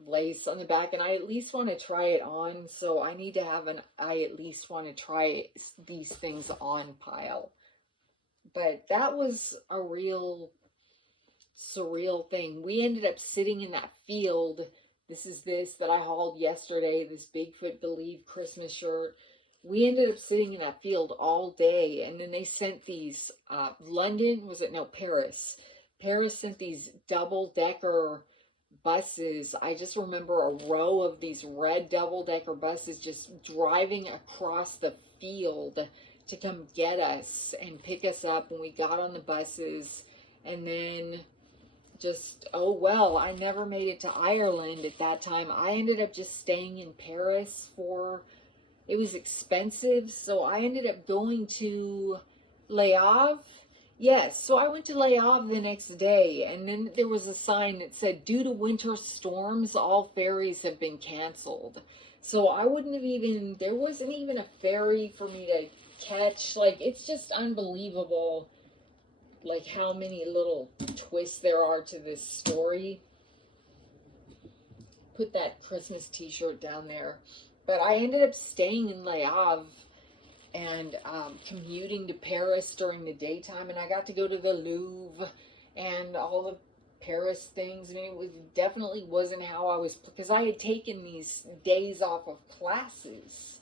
lace on the back, and I at least want to try it on, so I need to have an I at least want to try these things on pile. But that was a real surreal thing. We ended up sitting in that field. This is this that I hauled yesterday, this Bigfoot Believe Christmas shirt. We ended up sitting in that field all day, and then they sent these, Paris sent these double-decker buses. I just remember a row of these red double-decker buses just driving across the field to come get us and pick us up when we got on the buses. And then just, oh well, I never made it to Ireland at that time. I ended up just staying in Paris for, it was expensive, so I ended up going to Le Havre. Yes, so I went to Le Havre the next day, and then there was a sign that said, due to winter storms, all ferries have been canceled. So I wouldn't have even, there wasn't even a ferry for me to catch. Like, it's just unbelievable, like, how many little twists there are to this story. Put that Christmas t-shirt down there. But I ended up staying in Le Havre and commuting to Paris during the daytime, and I got to go to the Louvre and all the Paris things. I mean, it definitely wasn't how I was, because I had taken these days off of classes,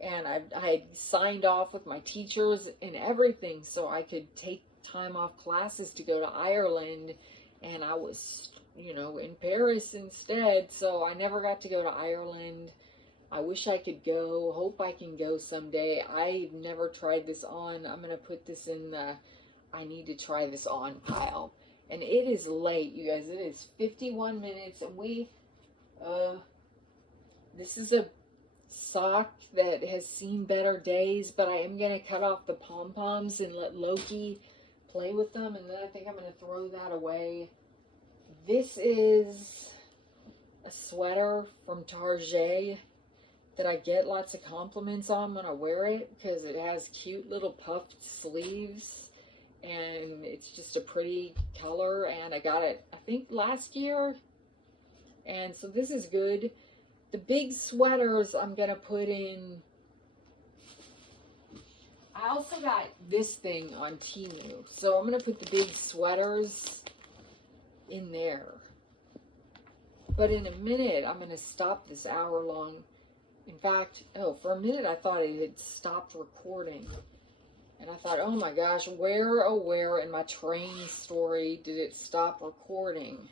and I had signed off with my teachers and everything so I could take time off classes to go to Ireland, and I was, you know, in Paris instead, so I never got to go to Ireland. I wish I could go. Hope I can go someday. I've never tried this on. I'm going to put this in the I need to try this on pile. And it is late, you guys. It is 51 minutes. And this is a sock that has seen better days. But I am going to cut off the pom-poms and let Loki play with them. And then I think I'm going to throw that away. This is a sweater from Target that I get lots of compliments on when I wear it, because it has cute little puffed sleeves and it's just a pretty color, and I got it I think last year, and so this is good. The big sweaters I'm gonna put in. I also got this thing on Temu, so I'm gonna put the big sweaters in there. But in a minute I'm gonna stop this hour-long. In fact, for a minute I thought it had stopped recording. And I thought, oh my gosh, where, oh where in my train story did it stop recording?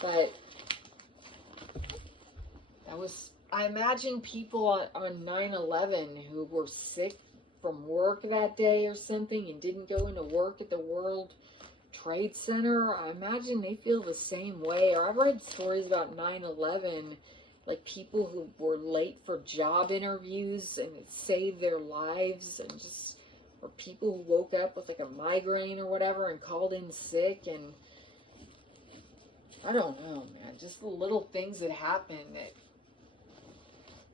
But that was, I imagine people on 9/11 who were sick from work that day or something and didn't go into work at the World Trade Center, I imagine they feel the same way. Or I've read stories about 9/11, like people who were late for job interviews and it saved their lives, and just, or people who woke up with like a migraine or whatever and called in sick. And I don't know, man, just the little things that happen that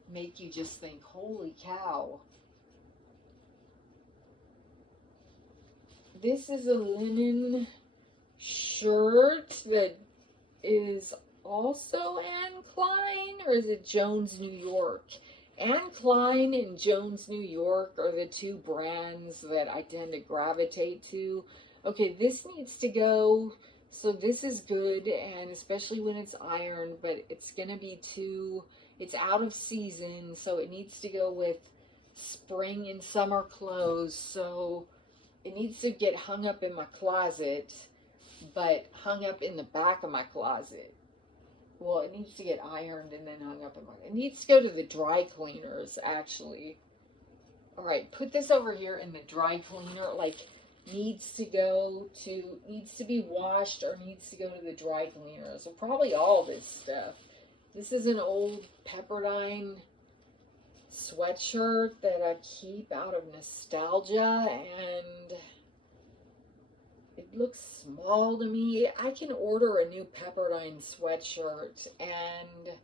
make you just think, holy cow. This is a linen shirt that is also Anne Klein, or is it Jones New York? Anne Klein and Jones New York are the two brands that I tend to gravitate to. Okay, this needs to go, so this is good, and especially when it's ironed, but it's gonna be it's out of season, so it needs to go with spring and summer clothes, so it needs to get hung up in my closet, but hung up in the back of my closet. Well, it needs to get ironed and then hung up in my... It needs to go to the dry cleaners, actually. All right, put this over here in the dry cleaner. Like, needs to be washed or needs to go to the dry cleaner. So probably all this stuff. This is an old Pepperdine sweatshirt that I keep out of nostalgia, and it looks small to me. I can order a new Pepperdine sweatshirt, and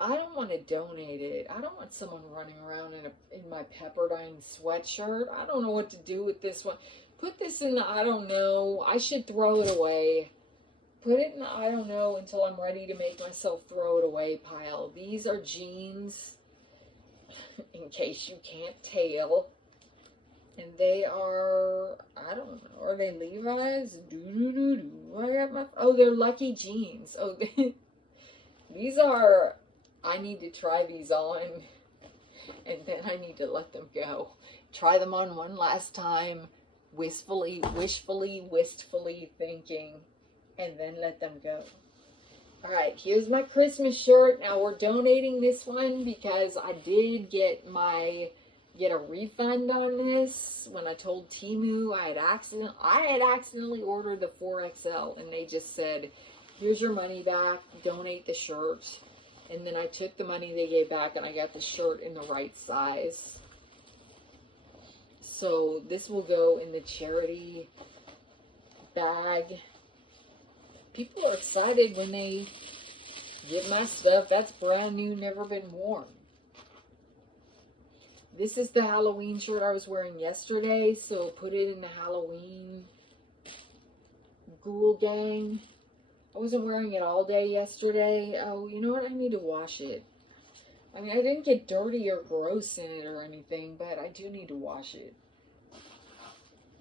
I don't want to donate it. I don't want someone running around in my Pepperdine sweatshirt. I don't know what to do with this one. Put this in the I don't know. I should throw it away. Put it in the I don't know until I'm ready to make myself throw it away pile. These are jeans, in case you can't tell. And they are, I don't know, are they Levi's? I got my, oh, they're Lucky Jeans. Oh, these are, I need to try these on, and then I need to let them go. Try them on one last time, wistfully thinking, and then let them go. All right, here's my Christmas shirt. Now we're donating this one because I did get a refund on this when I told Temu I had accidentally ordered the 4XL, and they just said, "Here's your money back. Donate the shirt." And then I took the money they gave back, and I got the shirt in the right size. So this will go in the charity bag. People are excited when they get my stuff. That's brand new, never been worn. This is the Halloween shirt I was wearing yesterday, so put it in the Halloween Ghoul Gang. I wasn't wearing it all day yesterday. Oh, you know what? I need to wash it. I mean, I didn't get dirty or gross in it or anything, but I do need to wash it.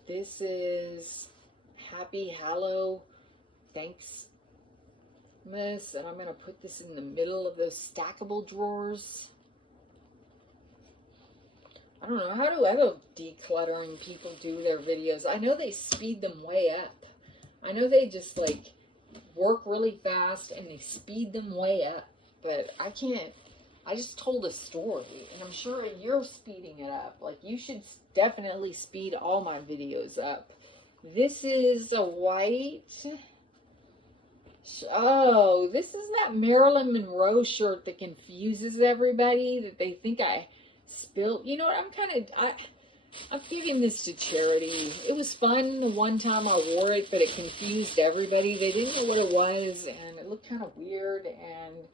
This is Happy Hallow Thanksmas, and I'm going to put this in the middle of those stackable drawers. I don't know, how do other decluttering people do their videos? I know they speed them way up. I know they just like work really fast and they speed them way up, but I can't. I just told a story, and I'm sure you're speeding it up. Like, you should definitely speed all my videos up. This is a white. Oh, this is that Marilyn Monroe shirt that confuses everybody, that they think I spilled. You know what? I'm giving this to charity. It was fun the one time I wore it, but it confused everybody. They didn't know what it was, and it looked kind of weird. And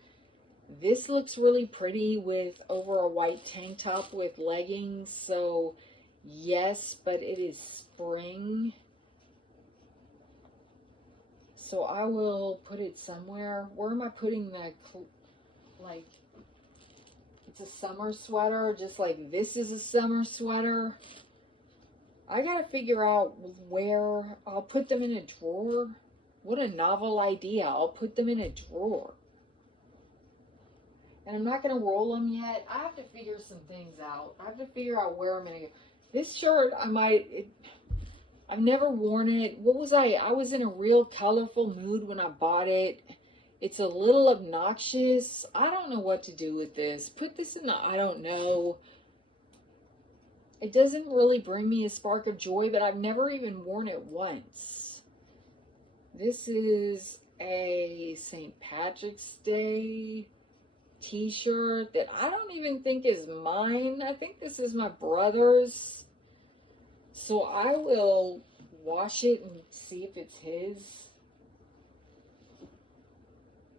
this looks really pretty with over a white tank top with leggings. So yes, but it is spring. So I will put it somewhere. Where am I putting the, like, it's a summer sweater, just like this is a summer sweater. I gotta figure out where I'll put them in a drawer. What a novel idea. I'll put them in a drawer. And I'm not gonna roll them yet. I have to figure some things out. I have to figure out where I'm gonna go. This shirt, I've never worn it. What was I? I was in a real colorful mood when I bought it. It's a little obnoxious. I don't know what to do with this. Put this in the, I don't know. It doesn't really bring me a spark of joy, but I've never even worn it once. This is a St. Patrick's Day t-shirt that I don't even think is mine. I think this is my brother's. So I will wash it and see if it's his.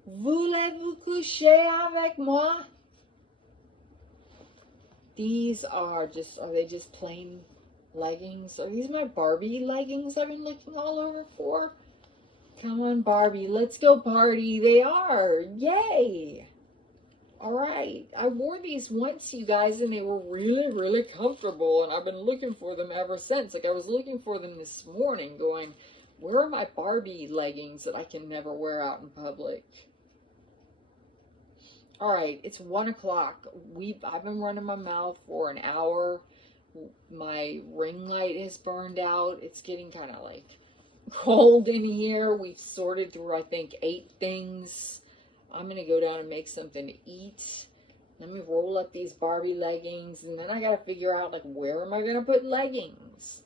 Voulez-vous coucher avec moi? These are they just plain leggings? Are these my Barbie leggings I've been looking all over for? Come on, Barbie, let's go party. They are. Yay! All right, I wore these once, you guys, and they were really, really comfortable, and I've been looking for them ever since. Like, I was looking for them this morning, going, where are my Barbie leggings that I can never wear out in public? All right, it's 1 o'clock. I've been running my mouth for an hour. My ring light has burned out. It's getting kind of like cold in here. We've sorted through, I think, 8 things. I'm going to go down and make something to eat. Let me roll up these Barbie leggings. And then I got to figure out, like, where am I going to put leggings?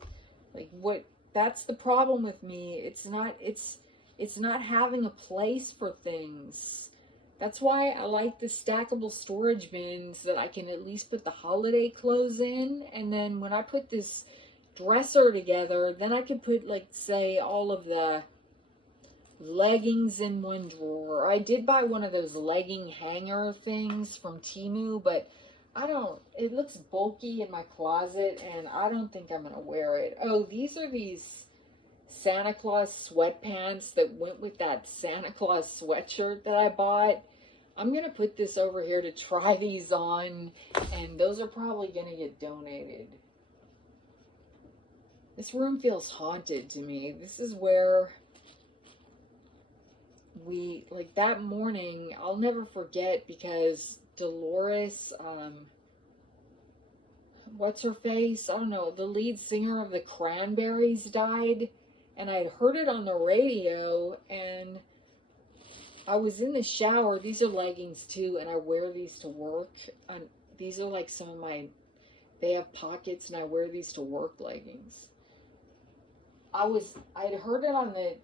Like, what? That's the problem with me. It's not having a place for things. That's why I like the stackable storage bins that I can at least put the holiday clothes in. And then when I put this dresser together, then I could put, like, say, all of the leggings in one drawer. I did buy one of those legging hanger things from Temu, but it looks bulky in my closet, and I don't think I'm gonna wear it. Oh, these are these Santa Claus sweatpants that went with that Santa Claus sweatshirt that I bought. I'm gonna put this over here to try these on, and those are probably gonna get donated. This room feels haunted to me. This is where like that morning, I'll never forget, because Dolores, what's her face? I don't know, the lead singer of the Cranberries died, and I'd heard it on the radio, and I was in the shower. These are leggings too, and I wear these to work. These are like some of my, they have pockets, and I wear these to work leggings. I'd heard it on the,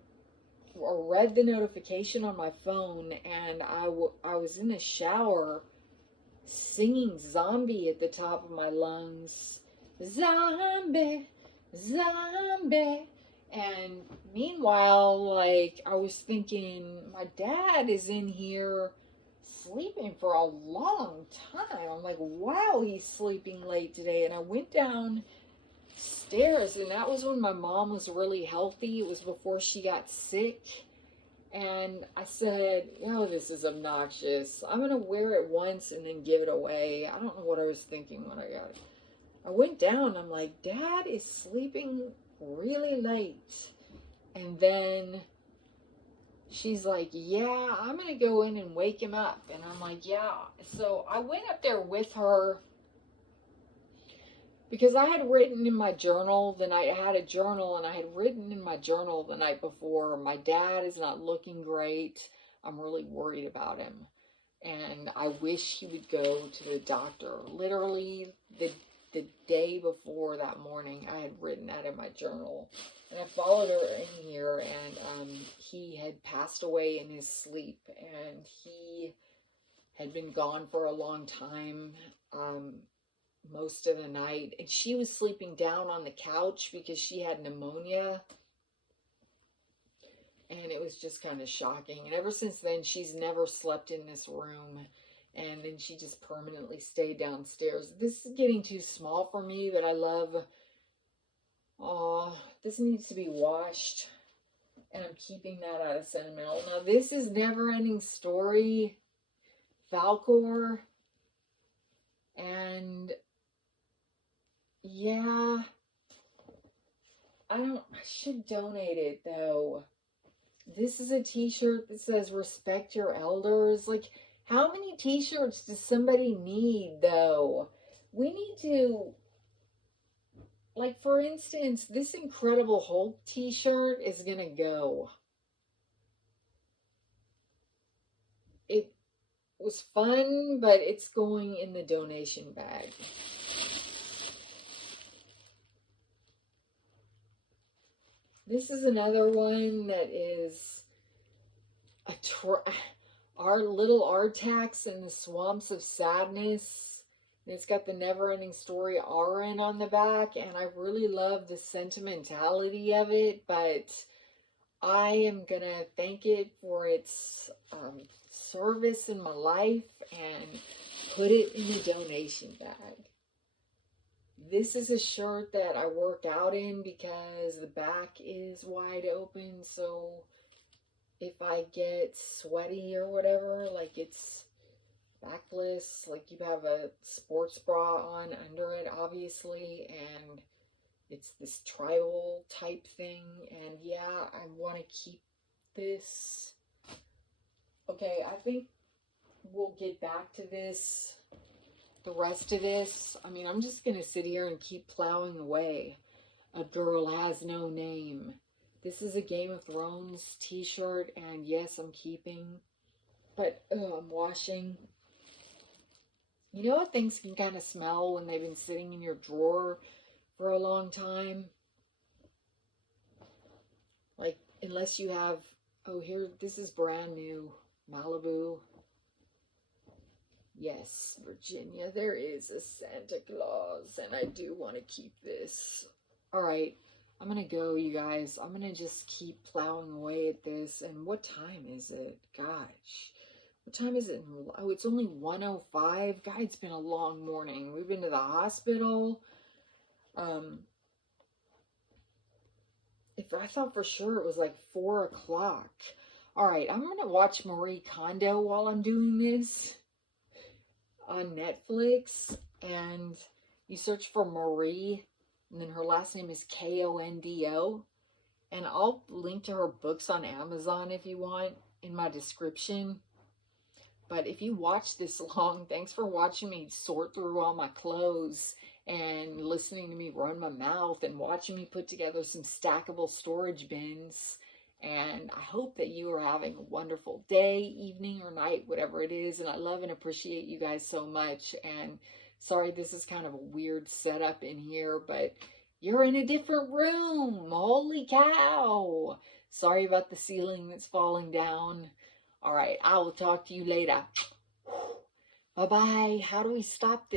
or read the notification on my phone, and I was in the shower singing Zombie at the top of my lungs. Zombie, zombie. And meanwhile, like, I was thinking, my dad is in here sleeping for a long time. I'm like, wow, he's sleeping late today. And I went downstairs, and that was when my mom was really healthy. It was before she got sick. And I said, oh, this is obnoxious. I'm going to wear it once and then give it away. I don't know what I was thinking when I got it. I went down. I'm like, Dad is sleeping really late. And then she's like, yeah, I'm going to go in and wake him up. And I'm like, yeah. So I went up there with her because I had written in my journal the night, I had a journal, and I had written in my journal the night before, my dad is not looking great. I'm really worried about him. And I wish he would go to the doctor. Literally the day before that morning, I had written that in my journal. And I followed her in here, and he had passed away in his sleep. And he had been gone for a long time. Most of the night, and she was sleeping down on the couch because she had pneumonia, and it was just kind of shocking. And ever since then, she's never slept in this room, and then she just permanently stayed downstairs. This is getting too small for me, but I love, oh, this needs to be washed, and I'm keeping that out of sentimental. Now this is Never Ending Story Falcor, and yeah, I should donate it though. This is a t-shirt that says respect your elders. Like, how many t-shirts does somebody need though? We need to, like, for instance, this Incredible Hulk t-shirt is gonna go. It was fun, but it's going in the donation bag. This is another one that is our little Artax in the Swamps of Sadness. And it's got the Never Ending Story RN on the back, and I really love the sentimentality of it, but I am gonna thank it for its service in my life and put it in the donation bag. This is a shirt that I work out in because the back is wide open, so if I get sweaty or whatever, like, it's backless, like you have a sports bra on under it, obviously, and it's this tribal type thing, and yeah, I want to keep this. Okay, I think we'll get back to this, the rest of this. I mean, I'm just going to sit here and keep plowing away. A Girl Has No Name. This is a Game of Thrones t-shirt, and yes, I'm keeping, but I'm washing. You know what things can kind of smell when they've been sitting in your drawer for a long time? Like, unless you have, oh, here, this is brand new, Malibu. Yes, Virginia, there is a Santa Claus, and I do want to keep this. All right, I'm going to go, you guys. I'm going to just keep plowing away at this. And what time is it? Gosh, what time is it? Oh, it's only 1:05. God, it's been a long morning. We've been to the hospital. If I thought for sure it was like 4 o'clock. All right, I'm going to watch Marie Kondo while I'm doing this on Netflix, and you search for Marie, and then her last name is Kondo, and I'll link to her books on Amazon if you want in my description. But if you watch this long, thanks for watching me sort through all my clothes and listening to me run my mouth and watching me put together some stackable storage bins And I hope that you are having a wonderful day, evening, or night, whatever it is. And I love and appreciate you guys so much. And sorry, this is kind of a weird setup in here, but you're in a different room. Holy cow. Sorry about the ceiling that's falling down. All right, I will talk to you later. Bye-bye. How do we stop this?